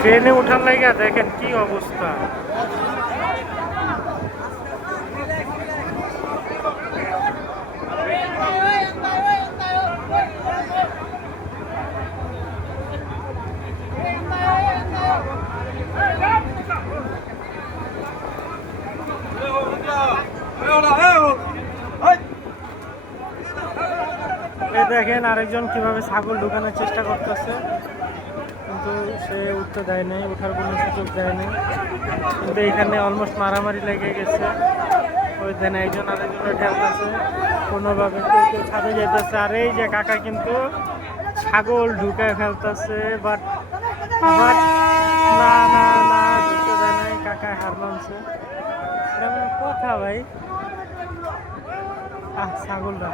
ট্রেনে উঠার লাগা দেখেন কি অবস্থা। এই দেখেন আরেকজন কিভাবে ছাগল ঢুকানোর চেষ্টা করতেছে, কিন্তু সে উঠতে দেয় নাই, ওঠার কোনো সুযোগ দেয় নাই। কিন্তু এখানে অলমোস্ট মারামারি লেগে গেছে। ওই দেন একজন আরেকজনের ঠেলতেছে, কোনোভাবে কেউ কেউ ছাদে যেতেছে। আর এই যে কাকা কিন্তু ছাগল ঢুকায় ফেলতেছে, বাট বাট না না না, ঢুকতে দেয় নাই, কাকায় হার মানছে। এটা কোনো কথা ভাই? ছাগলটা